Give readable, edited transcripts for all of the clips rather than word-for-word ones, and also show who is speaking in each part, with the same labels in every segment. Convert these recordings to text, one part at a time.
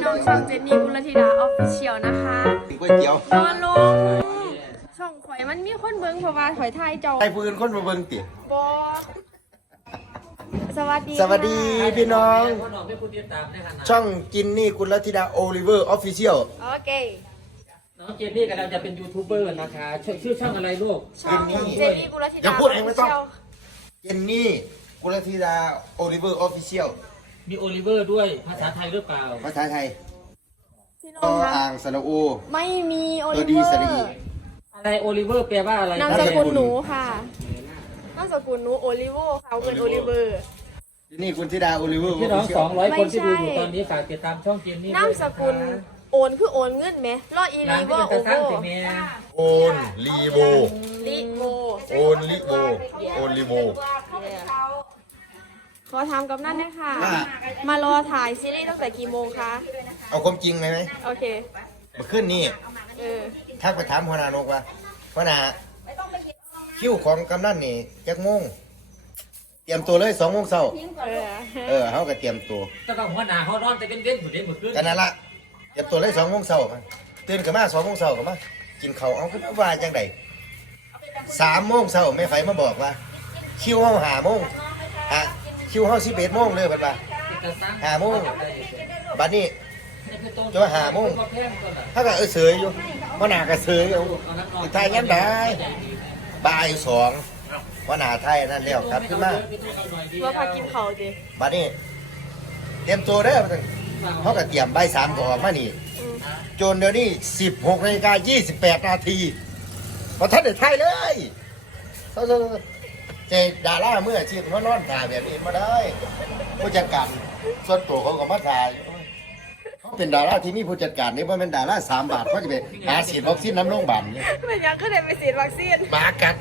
Speaker 1: องช่องเจนนี่กุลธิดาออฟฟิเชียลนะคะ
Speaker 2: ก๋วยเตี๋ยวน
Speaker 1: อนลงช่องข่อยมันมีคนเบิ้งเพราะว่าข่อยไทยเจ้า
Speaker 2: ไอ้ปืนคนมาเบิ่งติ
Speaker 1: บอสวัสดี
Speaker 2: สวัสดีพี่น้อง
Speaker 3: พ่อน้องไม่คุณติดตามได้ขนาด
Speaker 2: ช่องจินนี่กุลธิดาโอลิเวอร์ออฟฟิเชียล
Speaker 1: โอเค
Speaker 3: น้องเจนนี่กำลังจะเป็นยูทูบเบอร์นะคะชื่อช่องอะไรลูก
Speaker 1: ช่องเจนนี่กุลธิดา
Speaker 2: อย่าพูดเองไม่ต้องจินนี่กุลธิดาโอลิเวอร์ออฟฟิเชียล
Speaker 3: มีโอลิเวอร์ด้วยภาษาไทยหรือเปล่า
Speaker 2: ภาษาไทย
Speaker 1: พี่น้
Speaker 2: ต่
Speaker 1: อ
Speaker 2: อง
Speaker 1: คะ
Speaker 2: อ่างสระอู
Speaker 1: ไม่มีโอ
Speaker 2: ตัว
Speaker 1: ลิ
Speaker 2: ดี
Speaker 1: เวอ
Speaker 2: สระอี
Speaker 1: ร์
Speaker 3: อะไรโอลิเวอร์แปลว่าอะไร
Speaker 1: นามสกุลหนูค่ะนามสกุลหนูโอลิเวอร์เขาเป็นโอลิเวอร์
Speaker 2: จินนี่กุลธิดาโอลิเวอร์
Speaker 3: พี่น้อง 200 คนที่ดูอยู่
Speaker 1: ไม่ใช่
Speaker 3: ตอนนี้ฝากติดตามช่องเจนนี่
Speaker 1: นามสกุลโอนคือโอนเงินไหมรออี
Speaker 3: ร้า
Speaker 1: ลี
Speaker 3: น
Speaker 1: เว
Speaker 3: ที่
Speaker 1: อ
Speaker 3: เป็น
Speaker 1: ร์โอ
Speaker 3: ตา
Speaker 1: โว
Speaker 3: สร้างสิแม่
Speaker 2: โอนลีโบ
Speaker 1: ลิโว
Speaker 2: โอนลิโบโอนลิโบ
Speaker 1: ขอถามกับนั่นนะคะ
Speaker 2: อ่ะ
Speaker 1: มารอถ่ายซีรีส์ตั้งแต่กี่โมงคะ
Speaker 2: เอาความจริงเลยไหม
Speaker 1: โอเค
Speaker 2: มาขึ้นนี่
Speaker 1: เออ
Speaker 2: ทักไปถามหัวหน้านกว่าหัวหน้าคิวของกำนันนี่จักโมงเตรียมตัวเลย2 โมงเช้า เขาก็เตรียมตัว
Speaker 3: แต่ก็หัวหน้าเขานอนแต่เป็นเว้นหมดเลยหมดคืน
Speaker 2: กันนั่นละเตรียมตัวเลย2 โมงเช้ามาตื่นขึ้นมา2 โมงเช้าก็มากินข้าวเอาขึ้นมาว่าจังได3 โมงเช้าแม่ไฟมาบอกว่าคิวเฮา5 โมงคิวเฮา11 โมงเลยเพิ่นว่า5 โมงบัดนี้จะว่า5 โมงถ้าก็เสยอยู่หัวหน้าก็เสยอยู่ทายยันได้บ่าย2หัวหน้าไทยนั่นแล้วครับขึ้นมา
Speaker 1: ว่าพากินเขาดิ
Speaker 2: บัดนี้เตรียมตัวเด้อเขาก็เตรียมใบาย 3ก็ออกมานี่จนเดี๋ยวนี้16:28 นาทีพอท่านได้ไทยเลยเขาเจดาราเมื่ออาชีพเขานอนถ่ายแบบนี้มาได้ผู้จัดการส่วนตัวเขาก็มาถ่ายเขาเป็นดาราที่มีผู้จัดการนี่เพราะเป็นดารา3 บาทเขาจะไปหาฉีดวัคซีนน้ำโรงพยาบาลนี่
Speaker 1: เป็นยังก็ได้ไปฉีดวัคซีน
Speaker 2: หมากัด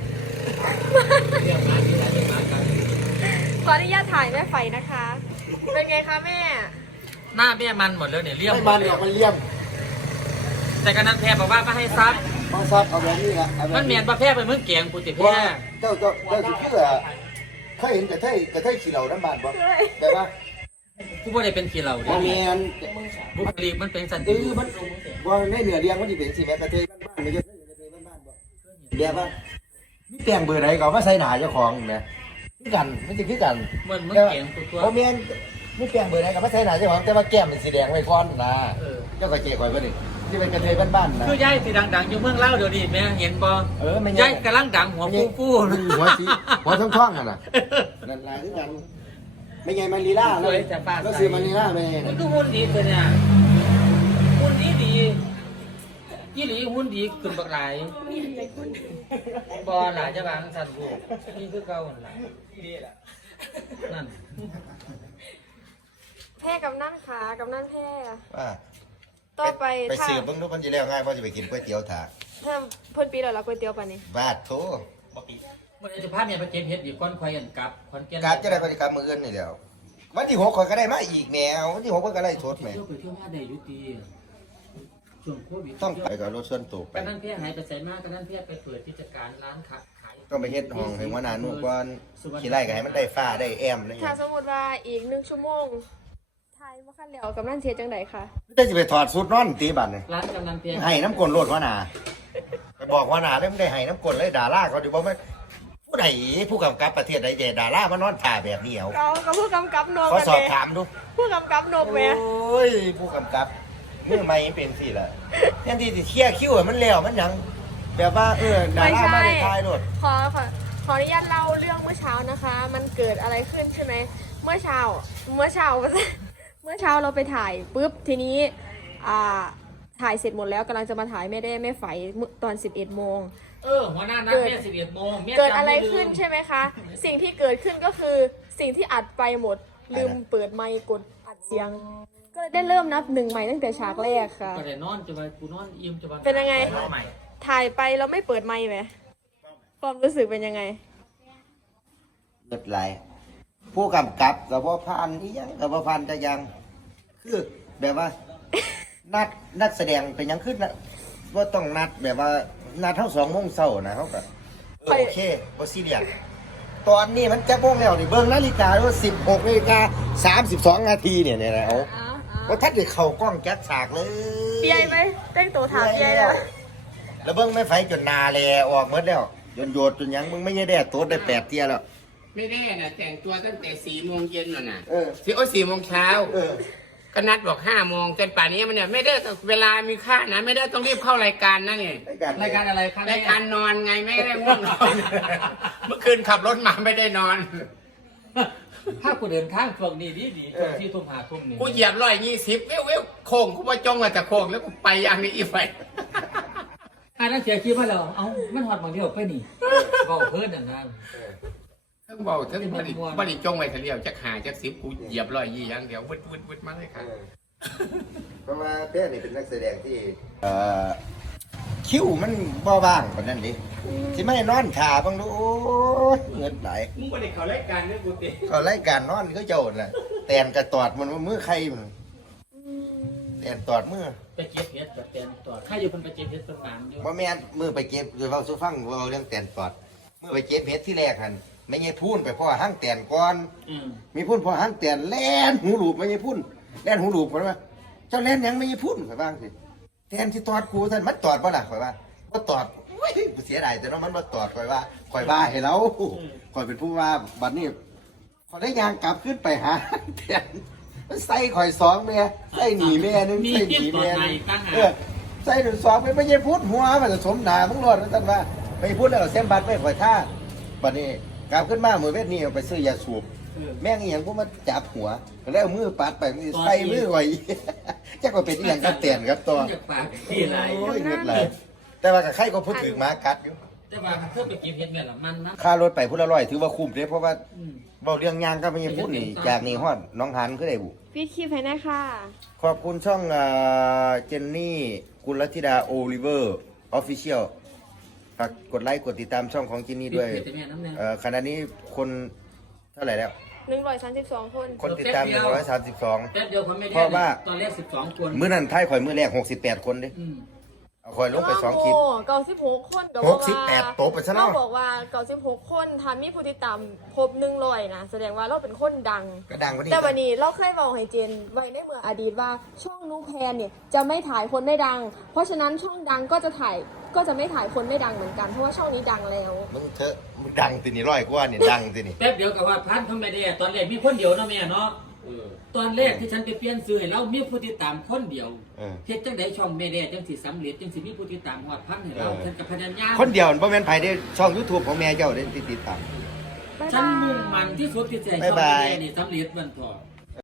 Speaker 1: ขออนุญาตถ่ายแม่ไฟนะคะ เป็นไงคะแม่
Speaker 3: หน้าแม่มันหมดเลยเนี่ยเลี่ยม
Speaker 2: ไม่มันหรอกมันเลี่ยม
Speaker 3: แต่กันนั้นแพ้บอกว่าไม่ให้ซับ
Speaker 2: ต้องซับเอาแบบนี้ละ
Speaker 3: มันเหมียนประเภทไปมึงเกียงกูติแพ้
Speaker 2: เจ้าสิเพื่อเคยเห็นกระเทยขี้เหล่าน้ำบานบ่แบบว่า
Speaker 3: กูไม่ได้เป็นขี้เหล่าเด้
Speaker 2: บ่แม่น
Speaker 3: บุคลิกมันเป็นสัน
Speaker 2: เอ
Speaker 3: ติ
Speaker 2: อมันบ่ในเหนือเรียงมันสิเป็นสิแม่กระเทยบ้านๆไม่ใช่กระเทยบ้านๆบ่แบบว่ามีแต่งเบอร์ใดก็เอามาใส่หน้าเจ้าของแหมคือกันมันสิคือกัน
Speaker 3: เหมือนมึงเกียงกูตัว
Speaker 2: บ่แม่นมีแต่งเบอร์ใดก็มาใส่หน้าเจ้าของแต่ว่าแก้มเป็นสีแดงไว้ก่อนนะ
Speaker 3: เออ
Speaker 2: เจ้าก็เจ๊ข่อยบ่นี่ที่เป็นกระเทยบ้านๆนะ
Speaker 3: คือยายที่ดังๆอยู่เมืองเล่าเดี๋ยวนี้แม่เห็นบ่
Speaker 2: เออไม่
Speaker 3: ยายกำลังดังหัวฟู
Speaker 2: หัวสีหัวท่องๆนั่นน่ะนั่นล่ะคือกันไม่ไงมาลีลา
Speaker 3: สวยแต่ป้า
Speaker 2: ก็ซื้อมาลีลาไป
Speaker 3: มันก็หุ่นดีตัวเนี่ยหุ่นดีดียี่หลีหุ่นดีขึ้นบักหลายบ่หลายจะบางสันกูนี่คือเก่าหั่นล่ะนั่น
Speaker 1: แพ้กับนั่นขากับนั่นแพ้
Speaker 2: ว่า
Speaker 1: ต่อไป
Speaker 2: ไป
Speaker 1: ถ้า
Speaker 2: สืบเบิ่งดูมันสิแล้วง่ายเพราะสิไปกินก๋วยเตี๋ยวถา
Speaker 1: ถ้าเพิ่นปีแล้วเราก๋วยเตี๋ยวปะนี่
Speaker 2: บาดโถ
Speaker 3: มันจะพาเมียไปเก็บเห็ดอีกก้อนควายอันกลับคอนแก่น
Speaker 2: การจะได้พฤติกรรมมื้ออื่นนี่แล้ววันที่6ข่อยก็ได้มาอีกแหมวันที่6เพิ่นก็ได้โทษแหม
Speaker 3: เที่ยวไปเที่ยวมาได้อยุติช่วงโควิด
Speaker 2: ต้องไปกับรถส่วนตัวไป
Speaker 3: กันนั่นเพี้ยหายไปใส่มากกันนั่นเพี้ยไปเปิดกิจการร้านขาย
Speaker 2: ต้องไปเฮ็ดห้องให้หัวหน้านุ่ก่อนขี้ไล่ก็ให้มันได้ฟ้าได้แอมอะไรอย่าง
Speaker 1: ถ้า
Speaker 2: เงี้ย
Speaker 1: สมมติว่าอีก1 ชั่วโมงถ่ายว่าคันแล้วกับนั่นเทียจังไดคะ
Speaker 2: แต่สิไปถอดสูตรนอนตีบัดนี่
Speaker 3: ร้านกำนันเพี้ย
Speaker 2: ให้น้ำกลนโลดหัวหน้าไปบอกหัวหน้าได้ไม่ได้ให้น้ำกลนเลยด่าล่าเขาดิบ่แม่นผู้ใดผู้กำกับประเทศใดจะด่าล่ามานอนท่าแบบนี้เอา
Speaker 1: เรากับผู้กำกับนก
Speaker 2: ขอสอบ
Speaker 1: กัน
Speaker 2: ถามดู
Speaker 1: ผู้กำกับนก
Speaker 2: โอ
Speaker 1: แหม่
Speaker 2: ้ยผู้กำกับมือใหม่เป็นสิล่ะแทนที่จะเคลียร์คิวให้มันแล้วมันหยังแบบว่าดารามาในทายรถ
Speaker 1: ขออนุญาตเล่าเรื่องเมื่อเช้านะคะ มันเกิดอะไรขึ้นใช่ไหมเมื่อเช้า เมื่อเช้าเราไปถ่ายปุ๊บทีนี้ถ่ายเสร็จหมดแล้วกำลังจะมาถ่ายไม่ไฝตอน 11 โมง
Speaker 3: หัวหน้านัดเมีย11 โมง
Speaker 1: เกิดอะไรขึ้นใช่ไหมคะ สิ่งที่เกิดขึ้นก็คือสิ่งที่อัดไปหมดลืมเปิดไมค์กดอัดเสียง ก็เลยได้เริ่มนับ1 ใหม่ตั้งแต่ฉากแรกค่ะ
Speaker 3: ก็ได้นอนจะไปกูนอนอิ่มจะไป
Speaker 1: เป็นยังไง
Speaker 3: นอนใหม่
Speaker 1: ถ่ายไปเราไม่เปิดไมค์ไหมความรู้สึกเป็นยังไง
Speaker 2: เกิดไรผู้กำกับกับว่าพันอีหยังกับว่าพันจะยังคือแบบว่า นัดแสดงเป็นหยังขึ้นนะว่าต้องนัดแบบว่านัดเท่า2 โมงเช้านะเขาก็โอเคบ่ซีเรียสตอนนี้มันจะโมงแล้วนี่เบิ่งนาฬิกาว่า16:32 นาทีเนี่ยนะเอาว่าถ้าเกิดเข้ากล้องแก๊สฉากเลย
Speaker 1: เปียไหมแต่งตัวถามเปียเลย
Speaker 2: แล้วเบิ่งไม่ไฟจนนาแลออกหมดแล้วจนโยดจนหยังมึงไม่ใช่แด่โต๊ดได้8 เที่ยแล้ว
Speaker 4: ไม่ได้นะแต่งตัวตั้งแต่4 โมงเย็นน่ะนะ
Speaker 2: เออ
Speaker 4: 4 โมงเช้า
Speaker 2: เออ
Speaker 4: ก็นัดบอก5 โมงจนป่านนี้มันเนี่ยไม่ได้เวลามีค่านะไม่ได้ต้องรีบเข้ารายการนะนี่
Speaker 3: รายการอะไรครับ
Speaker 4: รายการนอนไงไม่ได้ง่วงนอน เมื่อคืนขับรถมาไม่ได้นอน
Speaker 3: ถ้ากูเดินข้างช่วงนี้ดีช่วงที่ทุ่มหาทุ่มนี่
Speaker 4: กูเหยียบ120เว้ยโค้งกูมาจงมาแต่โค้งแล้วกูไปอย่างนี้อีกไป
Speaker 3: นั่นเสียคิดว่าเราเอ้ามันหอดบางเดียวไปนี่ก็เพิ่นอย่างนั้น
Speaker 4: ทั้งเบาทั้งบริจงไว้เฉลี่ยจักหาจัก10กูเหยียบ120อย่างเดียววึดมาเลยค่ะ
Speaker 2: เพราะว่าเพื่อนนี่เป็นนักแสดงที่คิ้วมันบ่ว่างปานนั้นดิสิไม่นอนขาบ้างดูโอ้ยเงินไหล
Speaker 4: มึงบริเขารายการด้วยกูติ
Speaker 2: เขารายการนอนเขาเจ้าน่ะแตนกระตอดมันมือใครมันแตนตอดมือ
Speaker 3: ไปเก็บเห็ดกับแตนตัวข้าอยู่คนไปเก็บเห็ดต้นหมางอยู่
Speaker 2: บ่แม่นมือไปเก็บคือเว้าสู่ฟังเว้าเรื่องแตนตอดมือไปเก็บเฮ็ดที่แรกหั่นไม่ใช่พูนไปพ่อห้างแตนก่อน มีพูนพ่อห้างแตนแล่นหูหลูบไม่ใช่พูนแล่นหูหลูบข่อยว่าเจ้าแล่นหยังไม่ใช่พูนข่อยว่าสิแตนสิตอดกูท่านมันตอดบ่ล่ะข่อยว่าบ่ตอดโอ้ยกูเสียดายแต่เนาะมันบ่ตอดข่อยว่าให้เราข่อยเป็นผู้ว่าบัดนี้ข่อยได้ยางกลับขึ้นไปหาแตนมันใส่ข่อย2แม่ใส่หนีแม่นึงใส่หนีแม่นึงใส่ถึง2ไม่ใช่พูดหัวมันจะสมหนามึงรอดท่านว่าไม่พูดแล้วเส้นบัตรไม่ข่อยท่าบัดนี้กลับขึ้นมามือเวทนี่เอาไปซื้อยาสูบแม่งอีหยังกูมาจับหัวแล้วเอามือปัดไปมันใส่มือไว้จักว่าเป็นอีหยังกับเตียนครับตัว
Speaker 3: จากปากที่ไร
Speaker 2: โอ้ยเงินไหลแต่ว่ากับใครก็พูดถึงหมากัดอยู่
Speaker 3: แต่ว่าเธอไปเก็บเห็ดเนี่ยหรอมันนะ
Speaker 2: ค่ารถไปพุ่นละ100ถือว่าคุ้มเด้เพราะว่าเบาเรื่องยางก็ไม่ยังพูดนี่จากนี่ฮอดน้องหันคือได้บุ
Speaker 1: พี่คลิปให้ได้ค่ะ
Speaker 2: ขอบคุณช่องเจนนี่กุลธิดาโอลิเวอร์ออฟฟิเชียลฝากกดไลค์กดติดตามช่องของเจนนี่ด้วย ขณะนี้คนเท่าไหร่แล้ว
Speaker 1: 132 คน
Speaker 2: คนติดตาม132
Speaker 3: แต่เดียวคนไม่ได้
Speaker 2: เพราะว่า
Speaker 3: ตอนแรก12 คน
Speaker 2: มื้อนั้นท้ายข่อยมื้อแรก68 คนเด้เอาข่อยลงไป2คลิป
Speaker 1: โอ้96 คนก็บอกว่า
Speaker 2: 68โตไปซะเนาะ
Speaker 1: เขาบอกว่า96 คนทำมีผู้ติดตามครบ100นะแสดงว่าเราเป็นคนดัง
Speaker 2: ก็ดังกว่านี้
Speaker 1: แต่วันนี้เราเคยบอกให้เจนไว้ในเมื่ออดีตว่าช่องนุ๊กแพนเนี่ยจะไม่ถ่ายคนไม่ดัง เพราะฉะนั้นช่องดังก็จะไม่ถ่ายคนไม่ดังเหมือนกันเพราะว่าช่องนี้ดังแล้ว
Speaker 2: มึงเถอะมึงดังตินี่ร้อยกว่านี่ดังตินี่
Speaker 3: แป๊บเดียวกับว่าพันเขาไม่ได้ตอนแรกมีคนเดียวเนาะแม่เนาะตอนแรกที่ฉันไปเปลี่ยนซื้อให้เรามีผู้ติดตามคนเดียวเฮ็ดจังไดช่องแม่แด่จังสิสำเร็จจังสิมีผู้ติดตามฮอดพันให้เราฉันกับพยายาม
Speaker 2: คนเดียวบ่แม่นไผได้ช่อง YouTube ของแม่เจ้าได้ติดตาม
Speaker 3: ฉันมุ่งมันที่สุดที่จะให้ช่องแม่นี่สำเร็จมันพอ